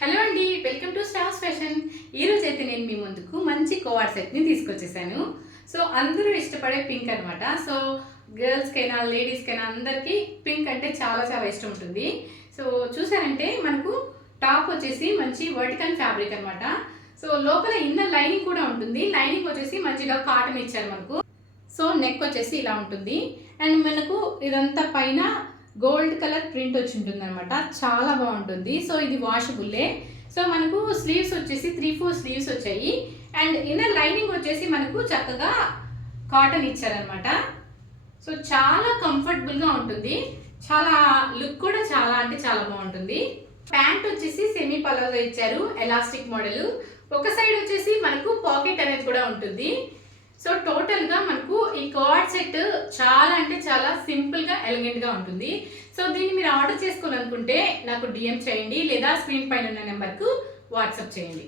Hello అండి, welcome to stars fashion. ఈరోజు అయితే నేను మీ ముందుకు మంచి కోఆర్ సెట్ని తీసుకొచ్చేసాను. సో అందరూ ఇష్టపడే పింక్ అనమాట. సో గర్ల్స్కైనా లేడీస్కైనా అందరికీ పింక్ అంటే చాలా చాలా ఇష్టం ఉంటుంది. సో చూసారంటే మనకు టాప్ వచ్చేసి మంచి వర్టికల్ ఫ్యాబ్రిక్ అనమాట. సో లోపల ఇన్నర్ లైనింగ్ కూడా ఉంటుంది. లైనింగ్ వచ్చేసి మంచిగా కాటన్ ఇచ్చారు మనకు. సో నెక్ వచ్చేసి ఇలా ఉంటుంది. అండ్ మనకు ఇదంతా పైన గోల్డ్ కలర్ ప్రింట్ వచ్చి ఉంటుంది అనమాట. చాలా బాగుంటుంది. సో ఇది వాషబుల్లే. సో మనకు స్లీవ్స్ వచ్చేసి 3-4 స్లీవ్స్ వచ్చాయి. అండ్ ఇన్నర్ లైనింగ్ వచ్చేసి మనకు చక్కగా కాటన్ ఇచ్చారనమాట. సో చాలా కంఫర్టబుల్గా ఉంటుంది. చాలా లుక్ కూడా చాలా అంటే చాలా బాగుంటుంది. ప్యాంట్ వచ్చేసి సెమీ పలాజో ఇచ్చారు, ఎలాస్టిక్ మోడల్. ఒక సైడ్ వచ్చేసి మనకు పాకెట్ అనేది కూడా ఉంటుంది. సో టోటల్గా మనకు ఈ కోఆర్డ్ సెట్ చాలా అంటే చాలా సింపుల్గా ఎలిగెంట్గా ఉంటుంది. సో దీన్ని మీరు ఆర్డర్ చేసుకోవాలనుకుంటే నాకు డిఎం చేయండి లేదా స్క్రీన్ పైన ఉన్న నెంబర్కు వాట్సాప్ చేయండి.